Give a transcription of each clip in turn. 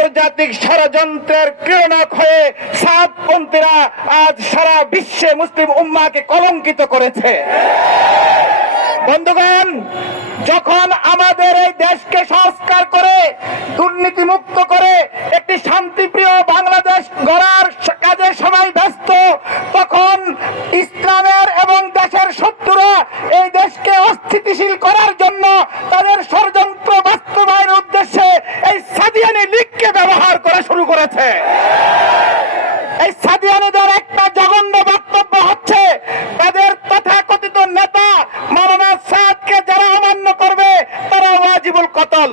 আন্তর্জাতিক ষড়যন্ত্রের ক্রীড়নক হয়ে সাদপন্থীরা আজ সারা বিশ্বে মুসলিম উম্মাহকে কলঙ্কিত করেছে। বন্ধুগণ, যখন আমাদের এই দেশকে সংস্কার করে দুর্নীতি মুক্ত করে একটি শান্তিপ্রিয় বাংলাদেশ গড়ার কাজে সবাই ব্যস্ত, তখন ইসলামের এবং দেশের শত্রুরা এই দেশকে অস্থিতিশীল করার জন্য তাদের ষড়যন্ত্র বাস্তবায়নের উদ্দেশ্যে এই সাদিয়ানি লীগকে ব্যবহার করা শুরু করেছে। এই সাদিয়ানিদের একটা জঘন্য বক্তব্য হচ্ছে তাদের তথাকথিত নেতা মাওলানা সাদকে যারা অমান্য করবে তারা ওয়াজিবুল কতল।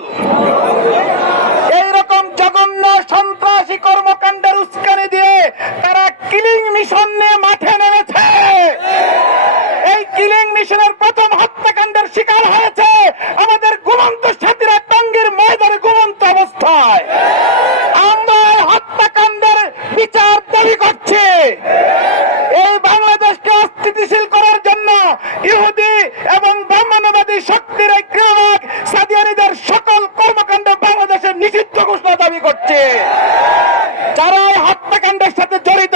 এইরকম জঘন্য সন্ত্রাসী কর্মকাণ্ডের উস্কানি দিয়ে তারা কিলিং মিশন নিয়ে মাঠে নেমেছে। এই কিলিং মিশনের প্রথম হত্যাকাণ্ডের শিকার হয়েছে আমাদের ঘুমন্ত সাথীরা টঙ্গীর ময়দানে ঘুমন্ত অবস্থায়। আমরা হত্যাকাণ্ডের বিচার দাবি করছি। এই বাংলাদেশকে অস্থিতিশীল করার জন্য ইহুদি এবং ব্রাহ্মণ্যবাদী শক্তির এই ক্রীড়নক সাদিয়ানিদের সকল কর্মকাণ্ড বাংলাদেশের নিষিদ্ধ ঘোষণা দাবি করছে। যারা এই হত্যাকাণ্ডের সাথে জড়িত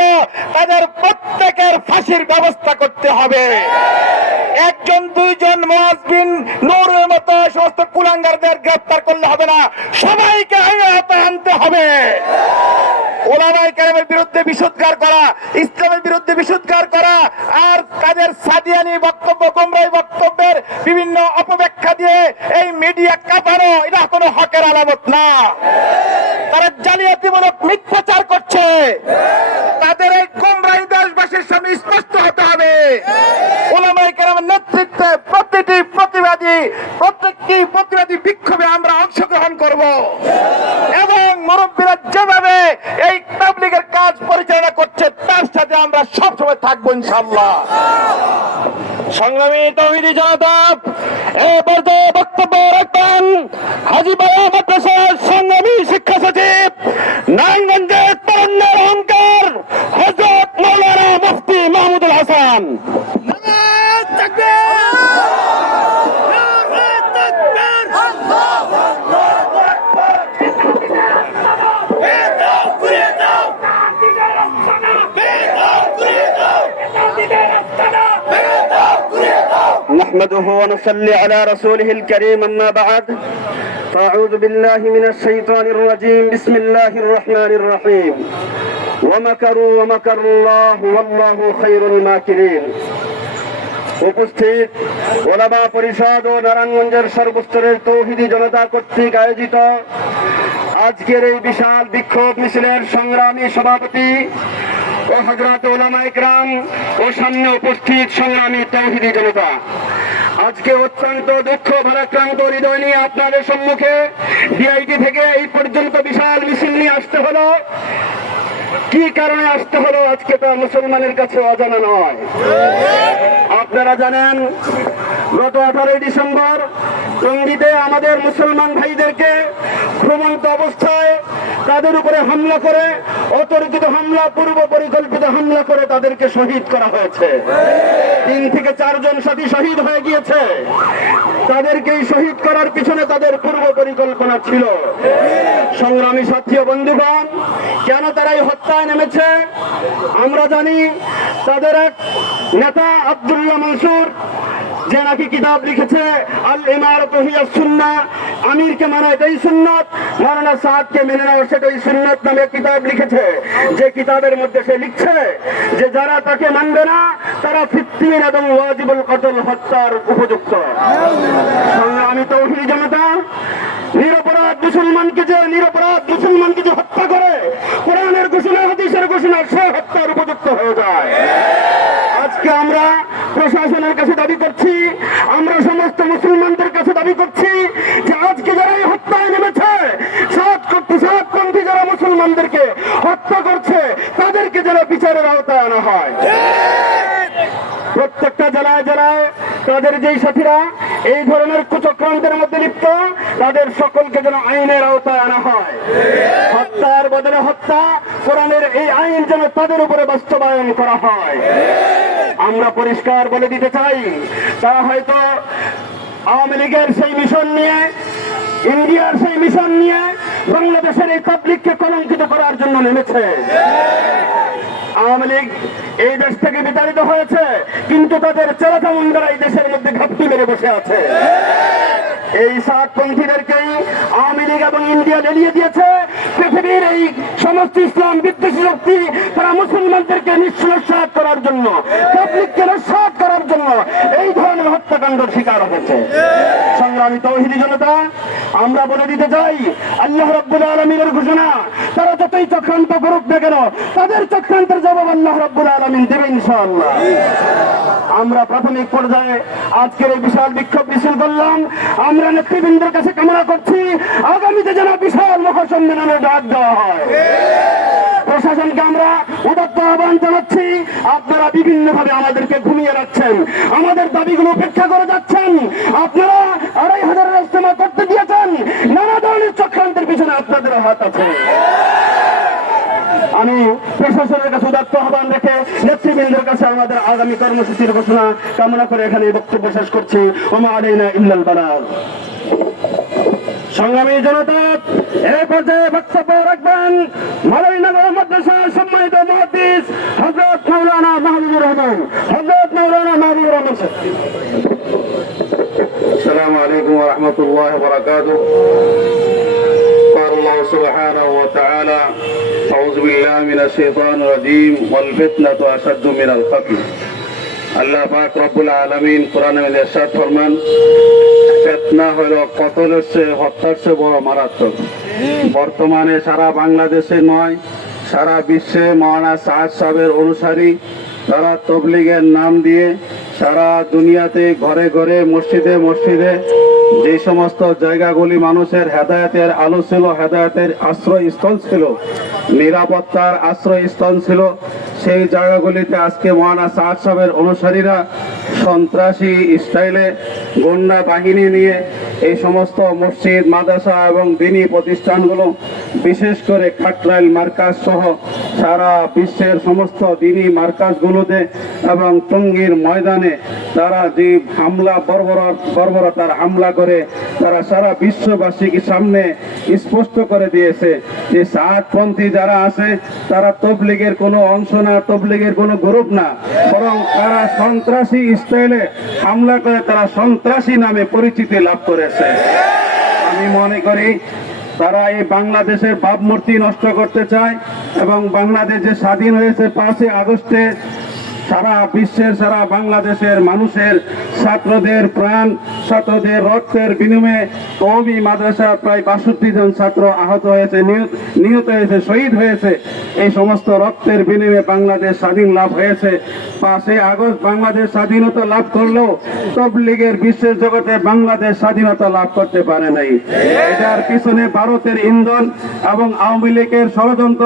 তাদের প্রত্যেকের ফাঁসির ব্যবস্থা করতে হবে। একজন দুইজন মুয়াজ্জিন নূরের মতো সমস্ত কুলাঙ্গারদের গ্রেফতার করলে হবে না, সবাইকে আওতায় আনতে হবে। ওলামায়ে কেরামের বিরুদ্ধে বিশুদ্ধগার করা, ইসলামের বিরুদ্ধে বিশুদ্ধগার করা আর তাদের সাদিয়ানি বক্তব্য, গোমরাহী বক্তব্যের বিভিন্ন অপব্যাখ্যা দিয়ে এই মিডিয়া কাঁপানো, এটা কোনো হকের আলামত না। তারা জালিয়াতিমূলক মিথ্যাচার করছে। তাদের এই গোমরাহী দেশবাসীর সামনে স্পষ্ট হতে হবে। ওলামায়ে কেরামের নেতৃত্বে প্রত্যেকটি প্রতিবাদী বিক্ষোভে আমরা অংশগ্রহণ করব এবং মুরব্বীরা যেভাবে এই তাবলীগের কাজ পরিচালনা করছে তার সাথে আমরা সবসময় থাকবো ইনশাআল্লাহ। সংগ্রামী তাওহীদি জনতা, এই পর্যায়ে বক্তব্য রাখবেন হাজীপাড়া মাদ্রাসার সংগ্রামী শিক্ষা সচিব, নারায়ণগঞ্জের তরুণের অহংকার হযরত মাওলানা মুফতি মাহমুদুল হাসান। نحمده ونصلي على رسوله الكريم أما بعد فأعوذ بالله من الشيطان الرجيم بسم الله الرحمن الرحيم ومكروا ومكر الله والله خير الماكرين। উপস্থিত ওলামা পরিষদ ও নারায়ণগঞ্জের সর্বস্তরের তৌহিদি জনতা কর্তৃক আয়োজিত আজকের এই বিশাল বিক্ষোভ মিছিলের সংগ্রামী সভাপতি ও হযরত ওলামায়ে কেরাম ও সামনে উপস্থিত সংগ্রামী তাওহীদি জনতা, আজকে অত্যন্ত দুঃখ ভারাক্রান্ত হৃদয় নিয়ে আপনাদের সম্মুখে ডিআইটি থেকে এই পর্যন্ত বিশাল মিছিল নিয়ে আসতে হলো। কি কারণে আসতে হলো আজকে তা মুসলমানের কাছে অজানা নয়। আপনারা জানেন গত 18 ডিসেম্বর টঙ্গীতে আমাদের মুসলমান ভাইদেরকে ঘুমন্ত অবস্থায় তাদের উপরে হামলা করে, অতর্কিত হামলা, পূর্ব পরিকল্পিত হামলা করে তাদেরকে শহীদ করা হয়েছে। 3 থেকে 4 জন সাথী শহীদ হয়ে গিয়েছে। তাদেরকে শহীদ করার পিছনে তাদের পূর্ব পরিকল্পনা ছিল। সংগ্রামী সাথী ও বন্ধুগণ, কেন তারা এই হত্যায় নেমেছে আমরা জানি। তাদের এক নেতা আব্দুল্লাহ মনসুর, যে নাকি কিতাব লিখেছে আল ইমারাতু হিয়া সুন্নাহ, আমিরকে মানা এটাই সুন্নাত, মাওলানা সাদকে মেনে নেওয়া সেটাই সুন্নাত নামে কিতাব লিখেছে। যে কিতাবের মধ্যে সে লিখছে যে যারা তাকে মানবে না তারা ফিতরিন এবং ওয়াজিবুল কতল হত্যার উপযুক্ত। আমি তাওহীদি জনতা, নিরপরাধ মুসলমানকে যে হত্যা করে, কোরআনের ঘোষণা হাদিসের ঘোষণা, সে হত্যার উপযুক্ত হয়ে যায়। আজকে আমরা প্রশাসনের কাছে দাবি করছি, আমরা সমস্ত মুসলমানদের কাছে দাবি করছি যে আজকে যারা এই হত্যায় নেমেছে, সাতপন্থী যারা মুসলমানদেরকে হত্যা করছে, তাদেরকে যেন বিচারের আওতায় আনা হয়। প্রত্যেকটা জেলায় জেলায় তাদের যেই সাথীরা এই ধরনের কুচক্রান্তের মধ্যে লিপ্ত, তাদের সকলকে যেন আইনের আওতায় আনা হয়। হত্যার বদলে হত্যা, কোরআনের এই আইন যেন তাদের উপরে বাস্তবায়ন করা হয়। আমরা পরিষ্কার বলে দিতে চাই, তারা হয়তো আওয়ামী লীগের সেই মিশন নিয়ে, ইন্ডিয়ার সেই মিশন নিয়ে বাংলাদেশের এই পাবলিককে কলঙ্কিত করার জন্য নেমেছে। আওয়ামী লীগ এই দেশ থেকে বিতাড়িত হয়েছে, কিন্তু তাদের চেলাচামুন্ডারা এই দেশের মধ্যে ঘাপটি মেরে বসে আছে। এই সাতপন্থীদেরকেই আওয়ামী লীগ এবং ইন্ডিয়া লেলিয়ে দিয়েছে। পৃথিবীর এই সমস্ত ইসলাম বিদ্বেষী শক্তি তারা মুসলমানদেরকে নিঃশ্বাস করার জন্য, পাবলিককে নস্যাৎ করার জন্য এই ধরনের হত্যাকাণ্ডের শিকার হয়েছে। সংগ্রামী তৌহিদি জনতা, আমরা বলে দিতে চাই, আল্লাহ রাব্বুল আলামিনের ঘোষণা, তারা যতই চক্রান্ত করুক না কেন, তাদের চক্রান্তের জবাব আল্লাহ রাব্বুল আলামিন দেবে ইনশাআল্লাহ। আমরা প্রাথমিক পর্যায়ে আজকের এই বিশাল বিক্ষোভ মিছিল করলাম। আমরা নেতৃবৃন্দের কাছে কামনা করছি আগামীতে যেন বিশাল মহাসম্মেলনের ডাক দেওয়া হয়। প্রশাসনকে আমরা উদাত্ত আহ্বান জানাচ্ছি, আপনারা বিভিন্ন ভাবে আমাদেরকে ঘুমিয়ে রাখছেন, আমাদের দাবিগুলো উপেক্ষা করে যাচ্ছেন। আপনারা 2500 ইজতেমা করতে দিয়েছেন, নানা ধরনের চক্রান্তের পিছনে আপনাদের হাত আছে। আমি প্রশাসনের কাছে উদাত্ত আহ্বান রেখে নেতৃবৃন্দের কাছে আমাদের আগামী কর্মসূচির ঘোষণা কামনা করে এখানে বক্তব্য শেষ করছি। ওমা আলাইনা ইল্লাল বালাগ। সংগ্রামী জনতা, এই পর্যায়ে বক্তব্য রাখবেন মাদারীনগর মাদ্রাসার সম্মানিত মুহাদ্দিস হযরত মাওলানা মাহবুবুর রহমান। হযরত মাওলানা মাহবুবুর রহমান। السلام عليكم ورحمة الله وبركاته. قال الله سبحانه وتعالى: أعوذ بالله من الشيطان الرجيم والفتنة أشد من القتل. আল্লাহ পাক রব্বুল আলামিন কোরআনে ইরশাদ ফরমান, ফিতনা হলো কতলের চেয়ে, হত্যার চেয়ে বড় মারাত্মক। বর্তমানে সারা বাংলাদেশে নয়, সারা বিশ্বে মাওলানা সাদ সাহেবের অনুসারী তারা তবলিগের নাম দিয়ে সারা দুনিয়াতে ঘরে ঘরে মসজিদে মসজিদে যে সমস্ত জায়গাগুলি মানুষের হেদায়েতের আলো ছিল, হেদায়েতের আশ্রয়স্থল ছিল, নিরাপত্তার আশ্রয়স্থল ছিল, সেই জায়গাগুলিতে আজকে মাওলানা সাদ সাহেবের অনুসারীরা সন্ত্রাসী স্টাইলে গন্ডা বাহিনী নিয়ে এই সমস্ত মসজিদ, মাদ্রাসা এবং দ্বীনি প্রতিষ্ঠানগুলো, বিশেষ করে খাটরাইল মার্কাজ সহ সারা বিশ্বের সমস্ত দ্বীনি মার্কাজগুলোতে এবং টঙ্গীর ময়দানে তারা যে হামলা বর্বরতার হামলা করে তারা সারা বিশ্ববাসীকে সামনে স্পষ্ট করে দিয়েছে যে সাতপন্থী যারা আছে তারা তবলিগের কোনো অংশ না, তবলিগের কোনো গ্রুপ না, বরং তারা সন্ত্রাসী স্টাইলে হামলা করে তারা সন্ত্রাসী নামে পরিচিতি লাভ করেছে। আমি মনে করি তারা এই বাংলাদেশের ভাবমূর্তি নষ্ট করতে চায় এবং বাংলাদেশ যে স্বাধীন হয়েছে 5ই আগস্টে সারা বিশ্বের, সারা বাংলাদেশের মানুষের, ছাত্রদের প্রাণ, ছাত্রদের রক্তের বিনিময়ে কওমি মাদ্রাসা প্রায় 62 জন ছাত্র আহত হয়েছে, নিহত হয়েছে, শহীদ হয়েছে। এই সমস্ত রক্তের বিনিময়ে বাংলাদেশ স্বাধীন লাভ হয়েছে। 5ই আগস্ট বাংলাদেশ স্বাধীনতা লাভ করলেও তবলিগের বিশ্বের জগতে বাংলাদেশ স্বাধীনতা লাভ করতে পারে নাই। এটার পিছনে ভারতের ইন্ধন এবং আওয়ামী লীগের ষড়যন্ত্র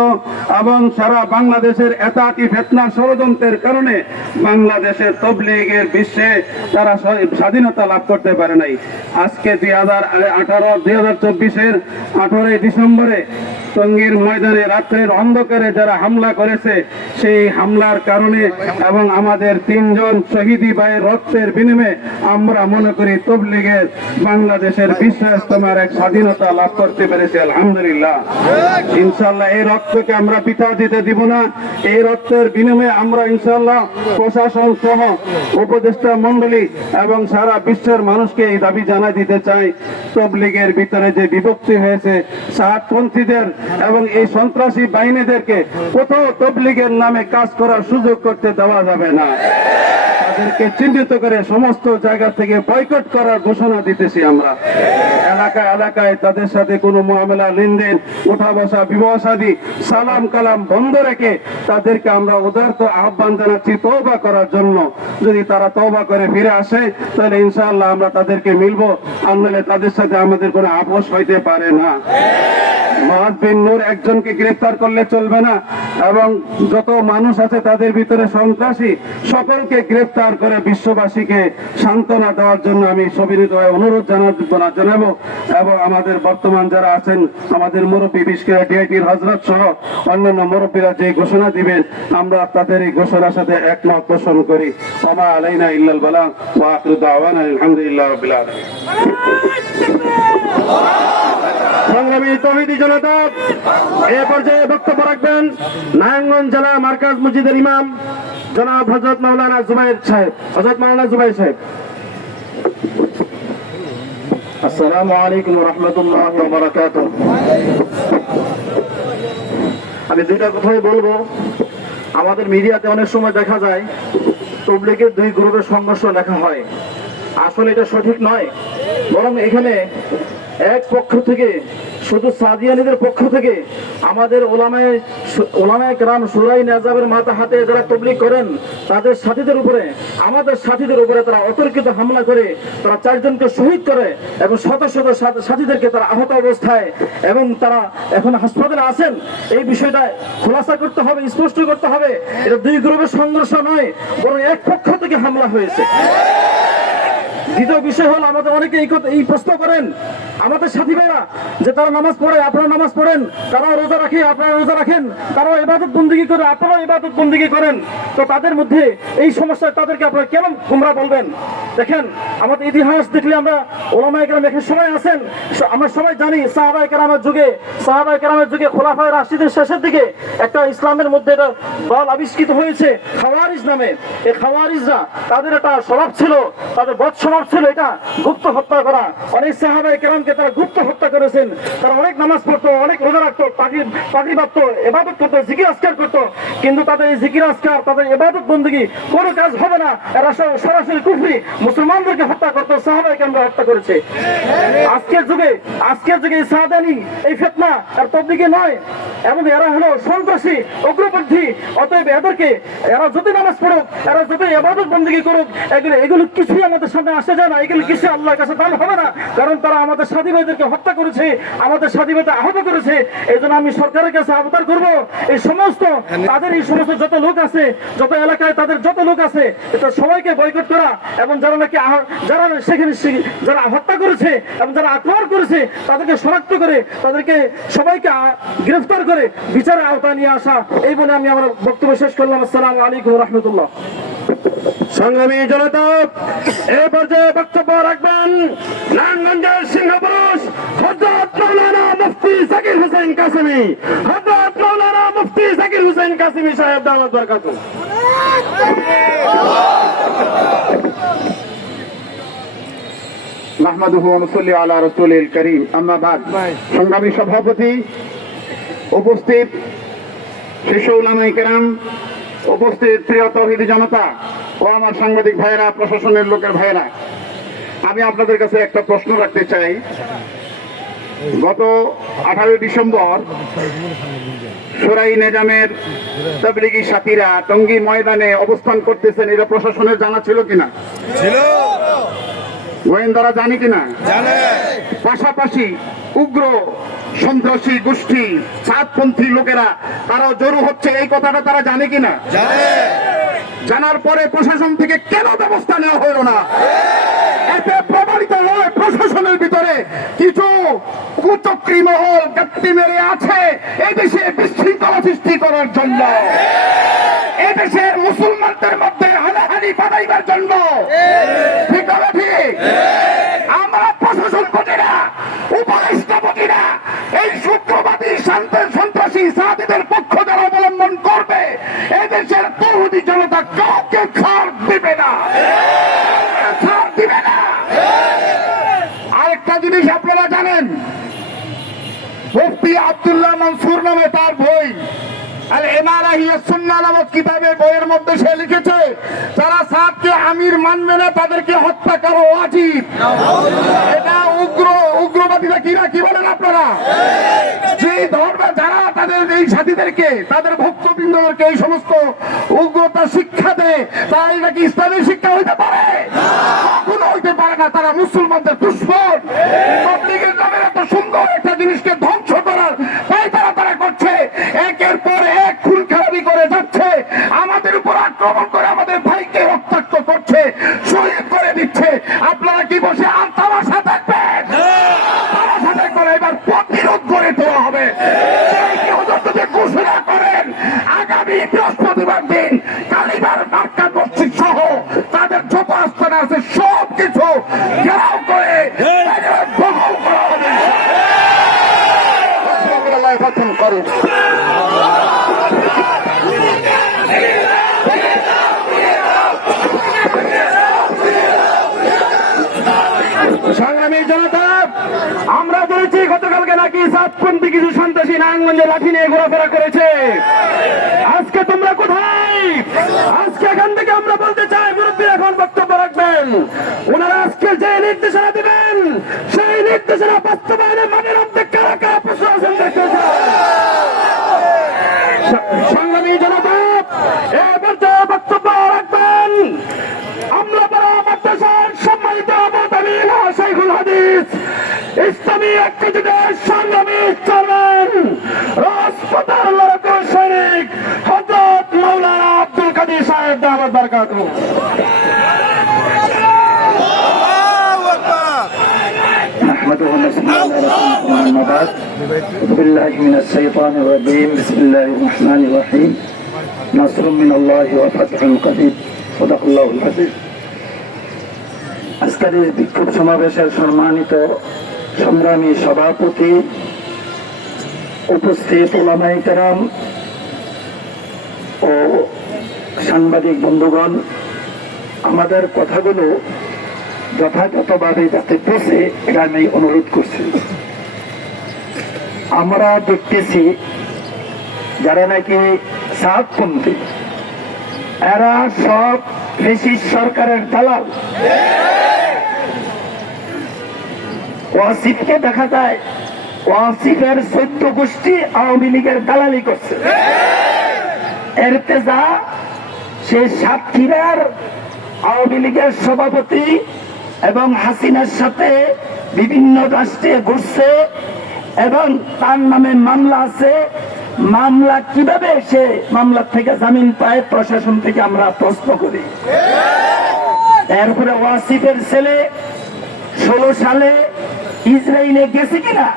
এবং সারা বাংলাদেশের এতাকি ফিতনার ষড়যন্ত্রের কারণে বাংলাদেশের তবলিগের বিশ্বে তারা স্বাধীনতা লাভ করতে পারে নাই। আজকে 2024-এর 18 ডিসেম্বরে টঙ্গীর ময়দানে রাত্রের অন্ধকারে যারা হামলা করেছে, সেই হামলার কারণে এবং আমাদের 3 জন শহীদি ভাইয়ের রক্তের বিনিময়ে আমরা মনে করি তবলিগের বাংলাদেশের বিশ্ব ইজতেমার এক স্বাধীনতা লাভ করতে পেরেছে। আলহামদুলিল্লাহ। ইনশাআল্লাহ এই রক্তকে আমরা বৃথা দিতে দিব না। এই রক্তের বিনিময়ে আমরা ইনশাআল্লাহ প্রশাসন সহ উপদেষ্টা মণ্ডলী এবং সারা বিশ্বের মানুষকে এই দাবি জানাই দিতে চাই, তবলিগের ভিতরে যে বিভক্তি হয়েছে, সাতপন্থীদের এবং এই সন্ত্রাসী বাহিনীদেরকে কোথাও তবলিগের নামে কাজ করার সুযোগ করতে দেওয়া যাবে না। তাদেরকে চিহ্নিত করে সমস্ত জায়গা থেকে বয়কট করার ঘোষণা দিতেছি আমরা। এলাকায় এলাকায় তাদের সাথে কোনো মুআমালা, লেনদেন, ওঠা বসা, বিবাহ শাদী, সালাম কালাম বন্ধ রেখে তাদেরকে আমরা উদারত আহ্বান জানাচ্ছি তওবা করার জন্য। যদি তারা তওবা করে ফিরে আসে তাহলে ইনশাআল্লাহ আমরা তাদেরকে মিলবো, আর নাহলে তাদের সাথে আমাদের কোনো আপোষ হইতে পারে না। মুআজ বিন নূর একজনকে গ্রেফতার করলে চলবে না এবং যত মানুষ আছে তাদের ভিতরে সন্ত্রাসী, সকলকে গ্রেফতার করে বিশ্ববাসীকে সান্ত্বনা দেওয়ার জন্য আমি সবিনীতভাবে অনুরোধ জানাবো। এবং আমাদের বর্তমান যারা আছেন, আমাদের মুরব্বী, বিশেষ করে ডিআইটির হযরত সহ অন্যান্য মুরব্বীরা যে ঘোষণা দিবেন আমরা তাদের এই ঘোষণার সাথে একমত পোষণ করি। ওমা আলাইনা ইল্লাল বালাগ ওয়া আখিরু দাওয়ানা আলহামদুলিল্লাহি রাব্বিল আলামিন। সংগ্রামী তৌহিদি জনতা, এ পর্যায়ে বক্তব্য রাখবেন নারায়ণগঞ্জ জেলা মার্কাজ মসজিদের ইমাম জনাব হযরত মাওলানা জুবাইর সাহেব। আসসালামু আলাইকুম ওয়া রাহমাতুল্লাহি ওয়া বারাকাতুহু। আমি দুইটা কথাই বলবো। আমাদের মিডিয়াতে অনেক সময় দেখা যায় তাবলীগের দুই গ্রুপের সংঘর্ষ লেখা হয়। আসলে এটা সঠিক নয়, বরং এখানে এক পক্ষ থেকে শুধু সাদিয়ানীদের পক্ষ থেকে আমাদের ওলামায়ে কেরাম শুরাই নেজাবের মাথা হাতে যারা তাবলীগ করেন তাদের সাথীদের উপরে, আমাদের সাথীদের উপরে তারা অতর্কিত হামলা করে তারা 4 জনকে শহীদ করে এবং শত শত সাথীদেরকে তারা আহত অবস্থায় এবং তারা এখন হাসপাতালে আছেন। এই বিষয়টা খোলাসা করতে হবে, স্পষ্ট করতে হবে। এটা দুই গ্রুপের সংঘর্ষ নয়, বরং এক পক্ষ থেকে হামলা হয়েছে। দ্বিতীয় বিষয় হল, আমাদের অনেকে এই প্রশ্ন করেন আমাদের সাথী ভাইরা যে তারা নামাজ পড়ে, আপনারা নামাজ পড়েন, তারাও রোজা রাখে, আপনারা রোজা রাখেন, তারাও ইবাদত বন্দেগী করে, আপনারাও ইবাদত বন্দেগী করেন, তো তাদের মধ্যে এই সমস্যা তাদেরকে আপনারা কেন গোমরা বলবেন? দেখেন, আমাদের ইতিহাস দেখলে আমরা ওলামায়ে কেরাম এখানে সবাই আছেন, আমরা সবাই জানি সাহাবায়ে কেরামের যুগে খোলাফায়ে রাশিদের শেষের দিকে একটা ইসলামের মধ্যে একটা দল আবিষ্কৃত হয়েছে খাওয়ারিজ নামে। এই খাওয়ারিজরা তাদের একটা স্বভাব ছিল, তাদের বদ স্বভাব ছিল এটা গুপ্ত হত্যা করা। অনেক সাহাবায়ে কেরামকে তারা গুপ্ত হত্যা করেছেন। তারা অনেক নামাজ পড়তো, অনেক রোজা রাখতো, পাগড়ি বাঁধতো, ইবাদত করতো, জিকির আজকার করতো, কিন্তু তাদের এই জিকির আজকার, তাদের ইবাদত বন্দেগী কোনো কাজ হবে না। এরা সরাসরি কুফরি মুসলমানদেরকে হত্যা করতো, সাহাবায়ে কেরামকে হত্যা করেছে। আজকের যুগে এই সাদানি, এই ফিতনা আর তাবলীগে নয়, এবং এরা হলো সন্ত্রাসী, উগ্রপন্থী। অতএব এরা যদি নামাজ পড়ুক, এরা যদি ইবাদত বন্দেগী করুক, এগুলো কিছুই আমাদের সামনে আসে যায় না, এগুলো কিছু আল্লাহর কাছে দান হবে না, কারণ তারা আমাদের সাথী ভাইদেরকে হত্যা করেছে, আমাদের সাথী ভাইদের আহত করেছে। এই জন্য আমি সরকারের কাছে আবেদন করবো, এই সমস্ত যত লোক আছে, যত এলাকায় তাদের যত লোক আছে, এটা সবাইকে বয়কট করা, এবং যারা সেখানে যারা হত্যা করেছে এবং যারা আক্রমণ করেছে তাদেরকে শনাক্ত করে তাদেরকে সবাইকে গ্রেফতার করে বিচারের আওতায় নিয়ে আসা। এই বলে আমি আমার বক্তব্য শেষ করলাম। আসসালামু আলাইকুম ওয়া রাহমাতুল্লাহ। সংগ্রামী জনতা, এ পর্যায়ে বক্তব্য রাখবেন নারায়ণগঞ্জের সিংহপুরুষ হযরত মাওলানা মুফতি জাকির হোসেন কাসেমী। সাহেব দাওয়াত বরকাতুহু। নাহমাদুহু ওয়া নুসাল্লি আলা রাসূলিল কারীম, আম্মা বাদ। সংগ্রামী সভাপতি, উপস্থিত শীর্ষ উলামায়ে কেরাম, উপস্থিত প্রিয় তাওহীদি জনতা ও আমার সাংবাদিক ভাইয়েরা, প্রশাসনের লোকের ভাইয়েরা, আমি আপনাদের কাছে একটা প্রশ্ন রাখতে চাই। গত 18 ডিসেম্বর শুরাই নেজামের তাবলীগী সাথীরা টঙ্গী ময়দানে অবস্থান করতেছেন, এটা প্রশাসনের জানা ছিল কিনা? ছিল। গোয়েন্দারা জানি কিনা? জানে। পাশাপাশি উগ্র সন্ত্রাসী গোষ্ঠী সাতপন্থী লোকেরা তারাও জড়ো হচ্ছে, এই কথাটা তারা জানে কিনা? জানে। জানার পরে প্রশাসন থেকে কেন ব্যবস্থা নেওয়া হলো না? এতে প্রমাণিত হয় প্রশাসনের ভিতরে কিছু কুচক্রী মহল গাপ্তি মেরে আছে এই দেশে বিশৃঙ্খলা সৃষ্টি করার জন্য, এই দেশের মুসলমানদের মধ্যে হানাহানি বাড়াইবার জন্য। ঠিক হবে? ঠিক। আমরা প্রশাসন প্রতিরা, উপদেষ্টা প্রতিরা এই সূত্রবাদী সন্ত্রাসী সাথীদের পক্ষ যারা অবলম্বন করবে, এই দেশের তৌহিদি জনতা কাউকে ছাড় দিবে না, ছাড় দিবে না। আরেকটা জিনিস আপনারা জানেন, মুফতি আব্দুল্লাহ মনসুর নামে তার বই আল ইমারা হিয়া সুন্নাহ নামক কিতাবের বইয়ের মধ্যে সে লিখেছে, যারা সাদকে আমির মানবে না তাদেরকে হত্যা করা ওয়াজিব। এটা উগ্রবাদীরা কি বলেন আপনারা? যে ধর্মে যারা তাদের এই সাথীদেরকে, তাদের ভক্তবৃন্দদেরকে এই সমস্ত উগ্রতা শিক্ষা দেয়, তারা নাকি ইসলামের শিক্ষা হইতে পারে? কখনো হইতে পারে না। তারা মুসলমানদের দুশমন। তাবলীগের নামে এত সুন্দর একটা জিনিসকে ধ্বংস করার তারা করছে, একের পর এক খুন খারাপি করে যাচ্ছে, আমাদের উপর আক্রমণ করে আমাদের ভাইকে রক্তাক্ত করছে, শহীদ করে দিচ্ছে। আপনারা কি বসে আর তামাশা দেখবেন? তামাশা দেখবেন। এবার প্রতিরোধ করে দেওয়া হবে। ঘোষণা করেন আগামী বৃহস্পতিবার দিন কালীবার মার্কাজ মসজিদ সহ তাদের যত আস্থান আছে সব কিছু ঘেরাও করে বহল করা হবে। সংগ্রামী জনতা, আমরা বলেছি গতকালকে নাকি সাতপন্থী কিছু সন্ত্রাসী নারায়ণগঞ্জে লাঠি নিয়ে ঘোরাফেরা করেছে। আজকে তোমরা কোথায়? আজকে এখান থেকে আমরা বলতে চাই, মুরব্বী এখন বক্তব্য রাখবেন। ওনারা আজকে যে নির্দেশনা দেবেন সেই নির্দেশনা বাস্তবায়নের মানের মধ্যে কারা কারা প্রশাসন দেখতে চায়। সংগ্রামী জনতা, এ পর্যায়ে বক্তব্য রাখবেন আমরা মাদ্রাসার সম্মানিত মুতামিম শাইখুল হাদিস ইসলামী ঐক্যজোটের সংগ্রামী চেয়ারম্যান রাজপথের লড়াকু সৈনিক হযরত মাওলানা আব্দুল কাদের সাহেব দাওয়াত বরকাতুহু। نحمده ونصلي على رسوله أما بعد أعوذ بالله من الشيطان الرجيم بسم الله الرحمن الرحيم نصر من الله وفتح قريب صدق الله العظيم। আজকের এই বিক্ষোভ সমাবেশের সম্মানিত সংগ্রামী সভাপতি, উপস্থিত উলামায়ে কেরাম ও সাংবাদিক বন্ধুগণ, আমাদের কথাগুলো যথাযথভাবে যাতে পৌঁছে এটা আমি অনুরোধ করছি। আমরা দেখতেছি যারা নাকি সাতপন্থী, এরা সব ফ্যাসিস্ট সরকারের দালাল। ওয়াসিফকে দেখা যায় ওয়াসিফের 14 গোষ্ঠী আওয়ামী লীগের দালালি করছে। এরতেজা সে সাতক্ষীরার আওয়ামী লীগের সভাপতি এবং হাসিনার সাথে বিভিন্ন রাষ্ট্রে ঘুরছে এবং তার নামে মামলা আছে। মামলা কিভাবে সে মামলার থেকে জামিন পায় প্রশাসন থেকে আমরা প্রশ্ন করি। এরপরে ওয়াসিফের ছেলে 16 সালে ইসরায়েলে গেছে কিনা,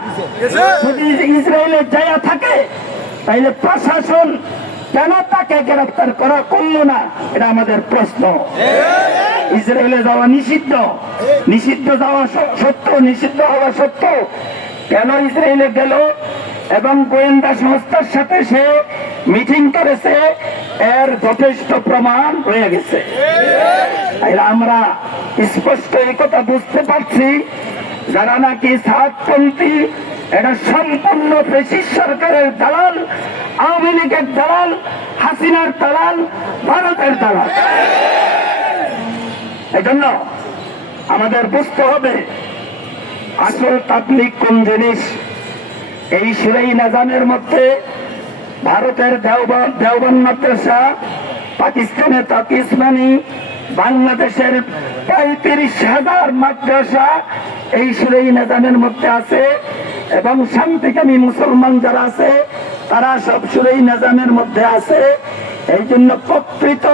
যদি ইসরায়েলে যায়া থাকে তাইলে প্রশাসন কেন তাকে গ্রেফতার করা করলো না, এটা আমাদের প্রশ্ন। ইসরায়েলে যাওয়া নিষিদ্ধ, নিষিদ্ধ যাওয়া সত্য, নিষিদ্ধ হওয়া সত্য, কেন ইসরায়েলে গেল এবং গোয়েন্দা সংস্থার সাথে সে মিটিং করেছে, এর যথেষ্ট প্রমাণ রয়ে গেছে। আমরা স্পষ্ট এই কথা বুঝতে পারছি, যারা নাকি সাতপন্থী এটা সম্পূর্ণ ফ্যাসিস্ট সরকারের দালাল, আওয়ামী লীগের দালাল, হাসিনার দালাল, ভারতের দালাল। এই জন্য আমাদের বুঝতে হবে আসল তাবলীগ কোন জিনিস। এই সুরাই নাজামের মধ্যে ভারতের দেওবন্দ মাদ্রাসা, পাকিস্তানের তাকিসমানি, বাংলাদেশের প্রায় 30,000 মাদ্রাসা এই সুরাই নাজামের মধ্যে আছে এবং শান্তিকামী মুসলমান যারা আছে তারা সব সুরাই নাজামের মধ্যে আছে। এই জন্য প্রকৃত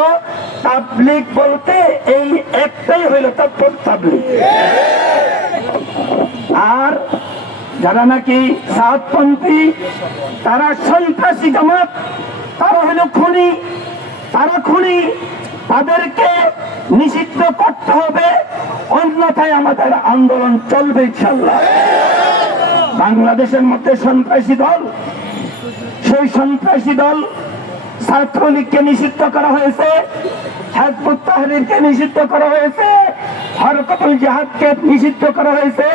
তাবলীগ বলতে এই একটাই হইল তাবলীগ। আর যারা নাকি সাতপন্থী তারা সন্ত্রাসী জামাত, তারা হইল খুনি, তারা খুনি, তাদেরকে নিষিদ্ধ করতে হবে, অন্যথায় আমাদের আন্দোলন চলবে ইনশাআল্লাহ। বাংলাদেশের মধ্যে সন্ত্রাসী দল, সেই সন্ত্রাসী দল ছাত্রলীগকে নিষিদ্ধ করা হয়েছে, হিজবুত তাহরীরকে নিষিদ্ধ করা হয়েছে, হরকতুল জিহাদকে নিষিদ্ধ করা হয়েছে।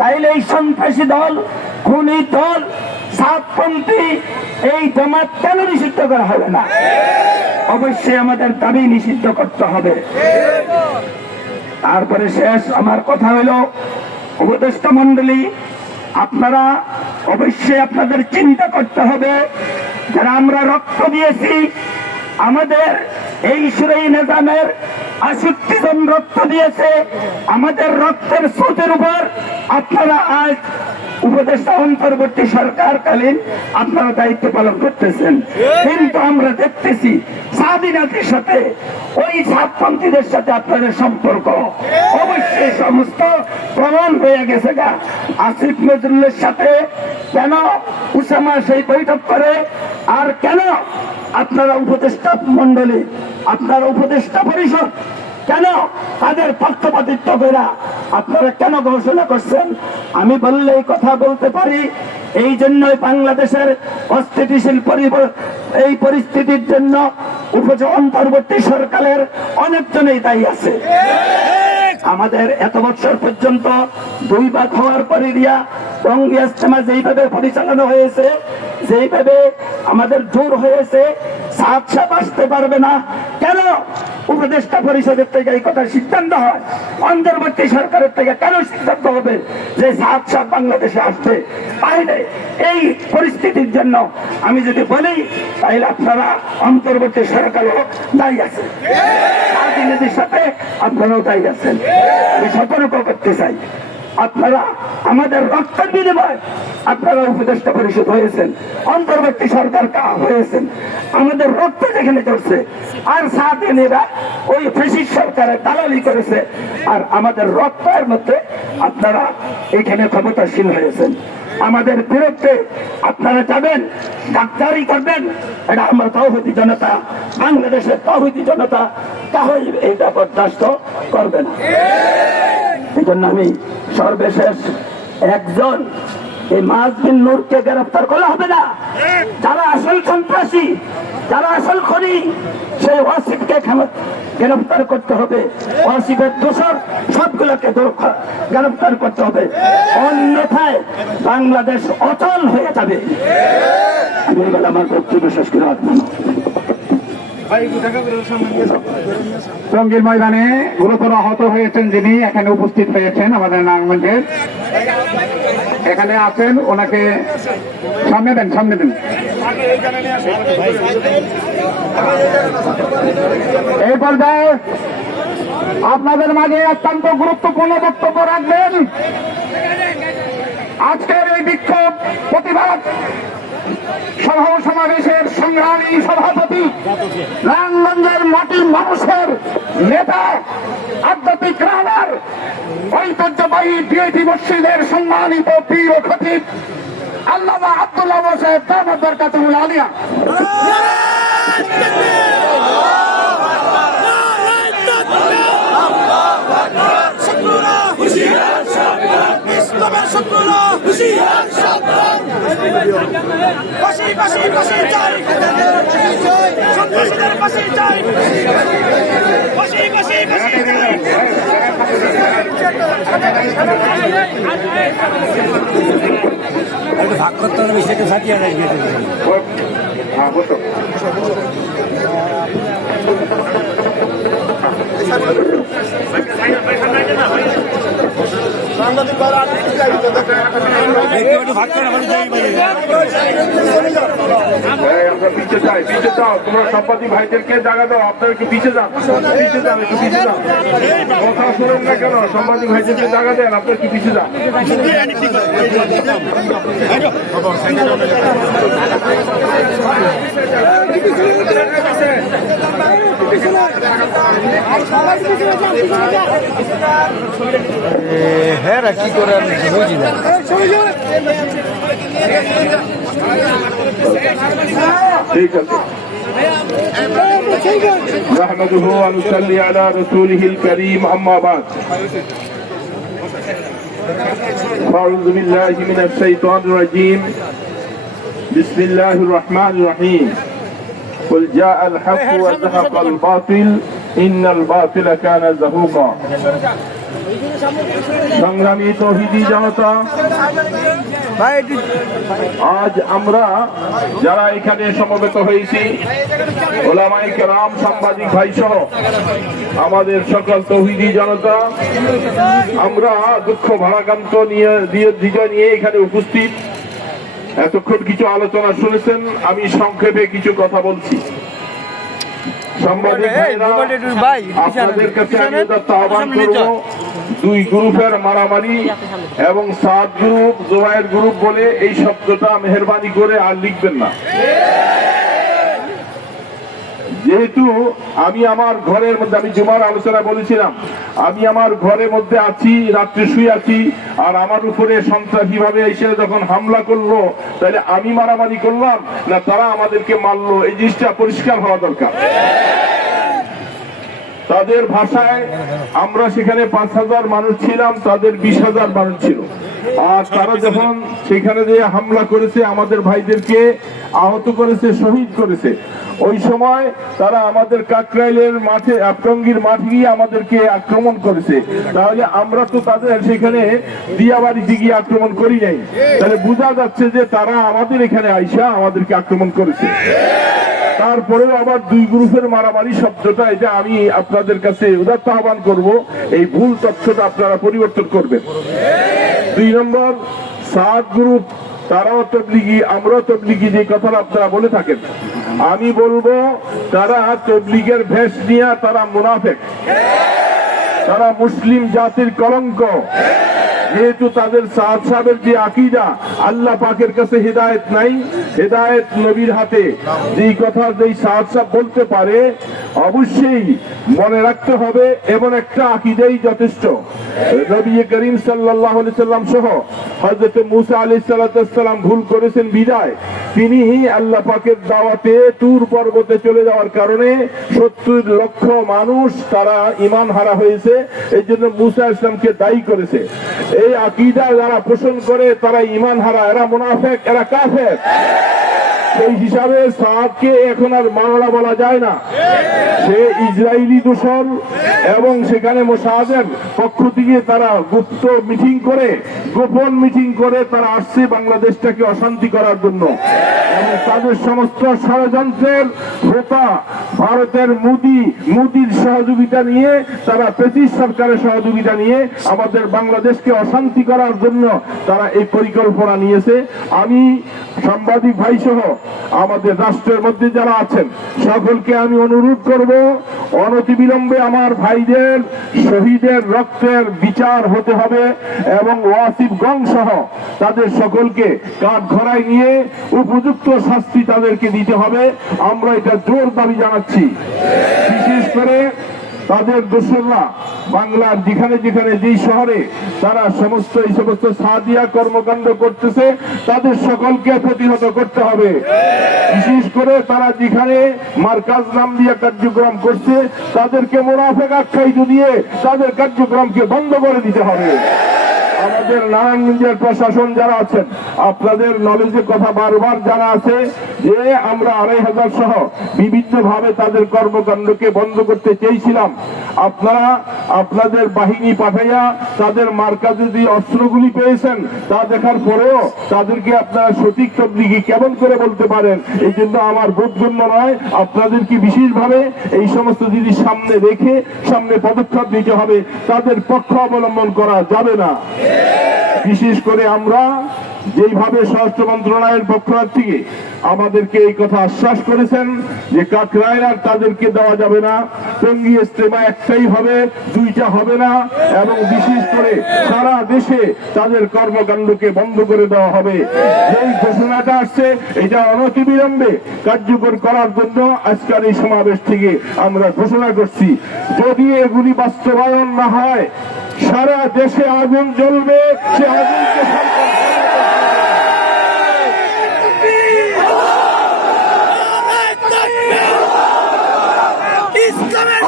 তাইলে এই সন্ত্রাসী দল, খুনি দল, সাতপন্থী এই জামাত কেন নিষিদ্ধ করা হবে না? অবশ্যই আমাদের দাবি নিষিদ্ধ করতে হবে। তারপরে শেষ আমার কথা হলো, উপদেষ্টা মন্ডলী, আপনারা অবশ্যই আপনাদের চিন্তা করতে হবে, যারা আমরা রক্ত দিয়েছি, আমাদের এই সুরাই নিজামের 68 জন রক্ত দিয়েছে, আমাদের রক্তের স্রোতের উপর আপনারা আজ উপদেষ্টা অন্তর্বর্তী সরকারকালীন আপনারা দায়িত্ব পালন করতেছেন। কিন্তু আমরা দেখতেছি স্বাধীনতার সাথে ওই সাতপন্থীদের সাথে আপনাদের সম্পর্ক অবশ্যই সমস্ত প্রমাণ হয়ে গেছে। আসিফ নজরুলের সাথে কেন উসামা সেই বৈঠক করে, আর কেন আপনারা উপদেষ্টা মন্ডলী, আপনারা উপদেষ্টা পরিষদ কেন তাদের পক্ষপাতিত্ব করে আপনারা কেন ঘোষণা করছেন? আমি বললেই কথা বলতে পারি, এই জন্যই বাংলাদেশের অস্থিতিশীল এই পরিস্থিতির জন্য অন্তর্বর্তী সরকারের অনেকজনই দায়ী আছে। আমাদের এত বছর পর্যন্ত 2 ভাগ হওয়ার পরে টঙ্গী ইজতেমা যেইভাবে পরিচালনা হয়েছে, যেইভাবে আমাদের দূর হয়েছে, সাত আসতে পারবে না কেন? উপদেষ্টা পরিষদের থেকে এই কথা সিদ্ধান্ত হয়, অন্তর্বর্তী সরকারের থেকে কেন সিদ্ধান্ত হবে যে সাত বাংলাদেশে আসতে পারে? এই পরিস্থিতির জন্য আমি যদি বলি তাহলে আপনারা অন্তর্বর্তী সরকারও দায়ী আছে, রাজনীতির সাথে আপনারাও দায়ী আছেন। আমি সতর্ক করতে চাই, আপনারা আমাদের রক্তের বিনিময় আপনারা উপদেষ্টা পরিষদ হয়েছেন, অন্তর্বর্তী সরকার হয়েছেন, আমাদের রক্ত যেখানে চলছে, আর সাথীরা ওই ফ্যাসিস্ট সরকারের দালালি করেছে, আর আমাদের রক্তের মধ্যে আপনারা এখানে ক্ষমতাসীন হয়েছেন। আমাদের বিরুদ্ধে আপনারা যাবেন, ডাক্তারি করবেন, এটা আমরা তাওহীদি জনতা, বাংলাদেশের তাওহীদি জনতা তাহলে এইটা বরদাস্ত করবে না। এই জন্য আমি সর্বশেষ একজন এই মাসবিন নূরকে গ্রেফতার করলে হবে না। যারা আসল সন্ত্রাসী, যারা আসল খনি, সেই ওয়াসিফকে গ্রেফতার করতে হবে। ওয়াসিফের দোষর সবগুলোকে গ্রেফতার করতে হবে, অন্যথায় বাংলাদেশ অচল হয়ে যাবে। আমি এবার আমার বক্তব্য শেষ করে রাখলাম। টঙ্গীর ময়দানে গুরুতর আহত হয়েছেন যিনি এখানে উপস্থিত হয়েছেন আমাদের নারায়ণগঞ্জের, এখানে আছেন, ওনাকে সামনে দেন, সামনে দেন। এই পর্যায়ে আপনাদের মাঝে অত্যন্ত গুরুত্বপূর্ণ বক্তব্য রাখবেন আজকের এই বিক্ষোভ প্রতিবাদ সমাবেশের সংগ্রামী সভাপতি, নারায়ণগঞ্জের মাটির মানুষের নেতা, আধ্যাত্মিক রানার, ঐতিহ্যবাহী বিআইটি মসজিদের সম্মানিত পীর ও খতিব আল্লামা আব্দুল্লাহ সাহেব দামাত বরকাতুল আলিয়া। ভাগ করতে হবে, সেটা সাথিয়ে পিছিয়ে যাই, পিছিয়ে যাও, তোমরা সাংবাদিক ভাইদেরকে জায়গা দাও, আপনারা একটু পিছিয়ে যান, পিছিয়ে যান, একটু পিছিয়ে যান, কথা শুনেন না কেন? সাংবাদিক ভাইদেরকে জায়গা দেন, আপনারা একটু পিছিয়ে যান। হ্যাঁ, কি করে আমি বুঝি না। ঠিক আছে। نحمده ونصلي على رسوله الكريم أما بعد أعوذ بالله من الشيطان الرجيم بسم الله الرحمن الرحيم قل جاء الحق وزهق الباطل إن الباطل كان زهوقا সংগ্রামী তৌহিদি জনতা, আজ আমরা যারা এখানে সমবেত হয়েছি, ওলামায়ে কেরাম, সাংবাদিক ভাই সহ আমাদের সকল তৌহিদি জনতা, আমরা দুঃখ ভারাক্রান্ত নিয়ে এখানে উপস্থিত। এতক্ষণ কিছু আলোচনা শুনেছেন, আমি সংক্ষেপে কিছু কথা বলছি। সাংবাদিক ভাইরা, আপনাদের কাছে আমি আহ্বান করব, 2 গ্রুপের মারামারি এবং 7 গ্রুপ, জোবায়ের গ্রুপ বলে এই শব্দটা মেহেরবানি করে আর লিখবেন না। যেহেতু আমি আমার ঘরের মধ্যে, আমি জুমার আলোচনা বলেছিলাম, আমি আমার ঘরের মধ্যে আছি, রাত্রে শুয়ে আছি, আর আমার উপরে সন্ত্রাসী ভাবে এসে যখন হামলা করলো, তাহলে আমি মারামারি করলাম না তারা আমাদেরকে মারলো? এই জিনিসটা পরিষ্কার হওয়া দরকার। তাদের ভাষায় আমরা সেখানে 5,000 মানুষ ছিলাম, তাদের 20,000 মানুষ ছিল। আর তারা যখন সেখানে যে হামলা করেছে, আমাদের ভাইদেরকে আহত করেছে, শহীদ করেছে, ওই সময় তারা আমাদের কাকরাইলের মাঠে, টঙ্গীর মাঠে গিয়ে আমাদেরকে আক্রমণ করেছে। তাহলে আমরা তো তাদের সেখানে দিয়াবাড়িতে গিয়ে আক্রমণ করি নাই, তাহলে বোঝা যাচ্ছে যে তারা আমাদের এখানে আইসা আমাদেরকে আক্রমণ করেছে। তারপরেও আবার দুই গ্রুপের মারামারি শব্দটা, এটা আমি আপনাদের কাছে উদাত্ত আহ্বান করব, এই ভুল তথ্যটা আপনারা পরিবর্তন করবেন। 2 নম্বর, সাত গ্রুপ, তারাও তবলিগি, আমরাও তবলিগি, যে কথাটা আপনারা বলে থাকেন, আমি বলবো তারা তবলিগের ভেষ নিয়ে তারা মুনাফিক, তারা মুসলিম জাতির কলঙ্ক। যেহেতু তাদের সাদ সাহেবের যে আকীদা, আল্লাহ পাকের কাছে হেদায়েত নাই, হেদায়েত নবীর হাতে, যেই কথা যেই সাদ সাহেব বলতে পারে অবশ্যই মনে রাখতে হবে এমন একটা আকীদাই যথেষ্ট। নবী করিম সাল্লাল্লাহু আলাইহি সাল্লাম সহ হযরত মুসা আলাইহিস সালাম ভুল করেছেন বিদায় তিনি আল্লাহ পাকের দাওয়াতে তুর পর্বতে চলে যাওয়ার কারণে 70 লক্ষ মানুষ তারা ঈমান হারা হয়েছে। এই জন্য মুসা ইসলামকে দায়ী করেছে। এই আকীদা যারা পোষণ করে তারা ঈমান হারা, এরা মুনাফিক, এরা কাফের। সেই হিসাবে সাদকে এখন আর মাওলা বলা যায় না, সে ইসরায়েলি দূষণ। এবং সেখানে মোসাদের পক্ষ থেকে তারা গুপ্ত মিটিং করে, গোপন মিটিং করে তারা আসছে বাংলাদেশটাকে অশান্তি করার জন্য। এবং তাদের সমস্ত ষড়যন্ত্রের হোতা ভারতের মোদির সহযোগিতা নিয়ে, তারা ব্রিটিশ সরকারের সহযোগিতা নিয়ে আমাদের বাংলাদেশকে অশান্তি করার জন্য তারা এই পরিকল্পনা নিয়েছে। আমি সাংবাদিক ভাই সহ আমাদের রাষ্ট্রের মধ্যে যারা আছেন সকলকে আমি অনুরোধ করব, অনতিবিলম্বে আমার ভাইদের শহীদের রক্তের বিচার হতে হবে এবং ওয়াসিফগঞ্জ সহ তাদের সকলকে কাঠগড়ায় নিয়ে উপযুক্ত শাস্তি তাদেরকে দিতে হবে। আমরা এটা জোর দাবি জানাচ্ছি। বিশেষ করে তাদের দোসররা বাংলার যেখানে যেখানে যেই শহরে তারা এই সমস্ত সাদিয়া কর্মকাণ্ড করতেছে তাদের সকলকে প্রতিহত করতে হবে। বিশেষ করে তারা যেখানে মার্কাজ নাম দিয়ে কার্যক্রম করছে তাদেরকে মুনাফিক আখ্যায়িত দিয়ে তাদের কার্যক্রমকে বন্ধ করে দিতে হবে। আমাদের নারায়ণগঞ্জের প্রশাসন যারা আছেন, আপনাদের নলেজে কথা বারবার জানা আছে যে আমরা 2500 সহ বিভিন্ন ভাবে তাদের কর্মকাণ্ডকে বন্ধ করতে চেয়েছিলাম। আপনারা আপনাদের বাহিনী পাঠাইয়া তাদের মার্কাজে যে অস্ত্রগুলি পেয়েছেন তা দেখার পরেও তাদেরকে আপনারা সঠিক তবলিগি কেমন করে বলতে পারেন? এই জন্য আমার বোধগম্য নয়। আপনাদেরকে বিশেষভাবে এই সমস্ত জিনিস সামনে রেখে সামনে পদক্ষেপ নিতে হবে, তাদের পক্ষ অবলম্বন করা যাবে না। বিশেষ করে আমরা যেইভাবে স্বরাষ্ট্র মন্ত্রণালয়ের পক্ষ থেকে আমাদেরকে এই কথা আশ্বাস করেছেন যে কাকরাইল আর তাদেরকে দেওয়া যাবে না, টঙ্গী ইজতেমা একটাই হবে, দুইটা হবে না, এবং বিশেষ করে সারা দেশে তাদের কর্মকাণ্ডকে বন্ধ করে দেওয়া হবে। এই ঘোষণাটা আসছে, এটা অনতিবিলম্বে কার্যকর করার জন্য আজকের এই সমাবেশ থেকে আমরা ঘোষণা করছি। যদি এগুলি বাস্তবায়ন না হয় সারা দেশে আগুন জ্বলবে, সে আগুনকে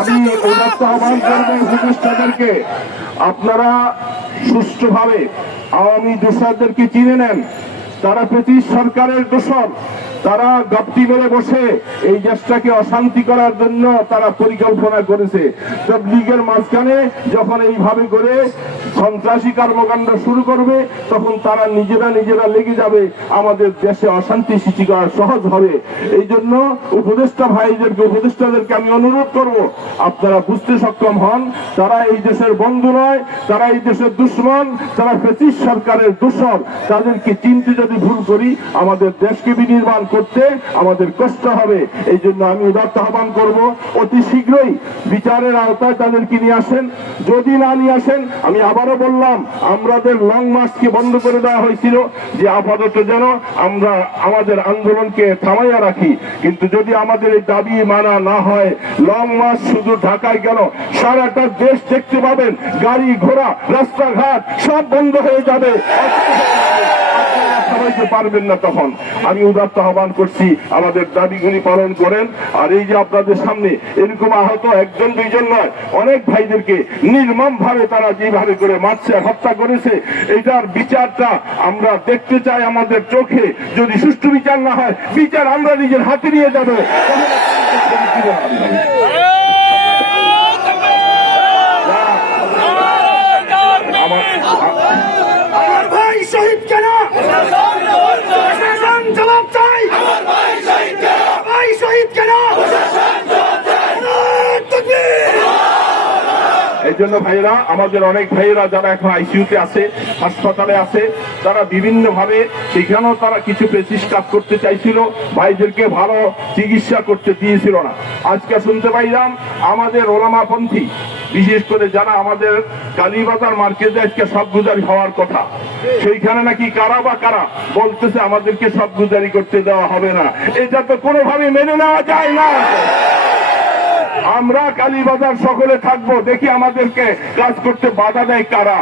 আমি উদাত্ত আহ্বান করব উপদেষ্টাদেরকে, আপনারা সুষ্ঠুভাবে আওয়ামী দোসরদেরকে চিনে নেন। তারা ব্রিটিশ সরকারের দোসর, তারা গাপ্তি মেরে বসে এই দেশটাকে অশান্তি করার জন্য তারা পরিকল্পনা করেছে। তাবলীগের মাঝখানে যখন এইভাবে করে সন্ত্রাসী কর্মকাণ্ড শুরু করবে তখন তারা নিজেরা লেগে যাবে, আমাদের দেশে অশান্তি সৃষ্টি করা সহজ হবে। এই জন্য উপদেষ্টাদেরকে আমি অনুরোধ করব, আপনারা বুঝতে সক্ষম হন তারা এই দেশের বন্ধু নয়, তারা এই দেশের দুশ্মন, তারা ব্রিটিশ সরকারের দোসর। তাদেরকে চিনতে যদি ভুল করি আমাদের দেশকে বিনির্মাণ করতে আমাদের কষ্ট হবে। এই জন্য আমি উদাত্ত আহ্বান করব, অতি শীঘ্রই বিচারের আওতায় তাদেরকে নিয়ে আসেন। যদি না নিয়ে আসেন, আমি আবারও বললাম, আমাদের লং মার্চকে বন্ধ করে দেওয়া হয়েছিল যে আপাতত যেন আমরা আমাদের আন্দোলনকে থামাইয়া রাখি, কিন্তু যদি আমাদের এই দাবি মানা না হয়, লং মার্চ শুধু ঢাকায় কেন সারাটা দেশ দেখতে পাবেন, গাড়ি ঘোড়া রাস্তাঘাট সব বন্ধ হয়ে যাবে। সবাইকে পারবেন না, তখন আমি উদাত্ত আহ্বান করছি আমাদের দাবিগুলি পালন করেন। আর এই যে আপনাদের সামনে এরকম আহত একজন দুইজন নয়, অনেক ভাইদেরকে নির্মম ভাবে তারা যেভাবে করে মারছে, হত্যা করেছে, এইটার বিচারটা আমরা দেখতে চাই আমাদের চোখে। যদি সুষ্ঠু বিচার না হয়, বিচার আমরা নিজের হাতে নিয়ে যাবো। আমার ভাই শহীদ কেন? প্রশাসন জবাব চাই। ভাই শহীদ কেন? এই জন্য ভাইরা, আমাদের অনেক ভাইয়েরা যারা এখন আইসিইউতে আছে, হাসপাতালে আছে, তারা বিভিন্ন ভাবে সেখানেও তারা কিছু প্রেসিস কাজ করতে চাইছিল, ভাইদেরকে ভালো চিকিৎসা করতে দিয়েছিল না। আজকে শুনতে পাইলাম আমাদের ওলামাপন্থী, বিশেষ করে যারা আমাদের কালীবাজার মার্কেটে আজকে সবগুজারি হওয়ার কথা, সেইখানে নাকি কারা বা কারা বলতেছে আমাদেরকে সবগুজারি করতে দেওয়া হবে না। এটা তো কোনোভাবে মেনে নেওয়া যায় না। আমরা কালীবাজার সকলে থাকবো, দেখি আমাদেরকে কাজ করতে বাধা দেয় কারা,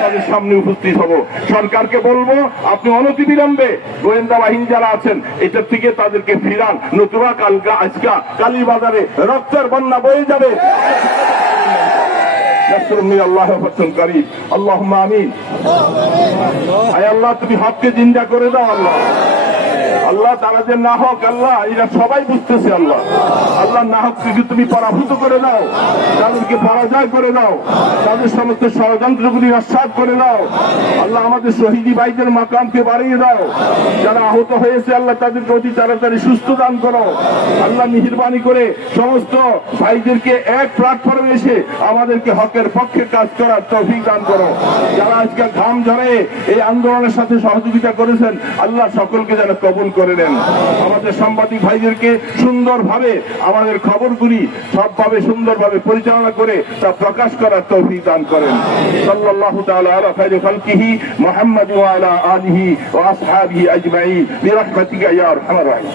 তাদের সামনে উপস্থিত হব। সরকারকে বলবো, আপনি অনতিবিলম্বে গোয়েন্দা বাহিনী যারা আছেন এটার থেকে তাদেরকে ফিরান, নতুবা কালকা আজকা কালীবাজারে রক্তের বন্যা বয়ে যাবে। আল্লাহুম্মা আমিন। আয় আল্লাহ, তুমি হককে জিন্দা করে দাও আল্লাহ। আল্লাহ তারা যে না হোক, আল্লাহ এরা সবাই বুঝতেছে, আল্লাহ আল্লাহ না হোক থেকে তুমি পরাভূত করে দাও, তাদেরকে পরাজয় করে দাও, তাদের সমস্ত ষড়যন্ত্রগুলি নস্যাৎ করে দাও। আল্লাহ আমাদের শহীদি ভাইদের মাকামকে বাড়িয়ে দাও, যারা আহত হয়েছে আল্লাহ তাদেরকে অতি তাড়াতাড়ি সুস্থ দান করো। আল্লাহ মেহেরবানি করে সমস্ত ভাইদেরকে এক প্ল্যাটফর্মে এসে আমাদেরকে হকের পক্ষে কাজ করার তৌফিক দান করো। যারা আজকে ঘাম ঝরে এই আন্দোলনের সাথে সহযোগিতা করেছেন, আল্লাহ সকলকে যেন কবুল করে নেন। আমাদের সাংবাদিক ভাইদেরকে সুন্দরভাবে আমাদের খবরগুলি সবভাবে সুন্দরভাবে পরিচালনা করে তা প্রকাশ করার তৌফিক দান করেন। সাল্লাল্লাহু তাআলা আলা খায়রি খালকিহি মুহাম্মাদ ওয়া আলা আলিহি ওয়া আসহাবিহি আজমাইন বিরহমাতিকা ইয়া আরহামার রাহিম।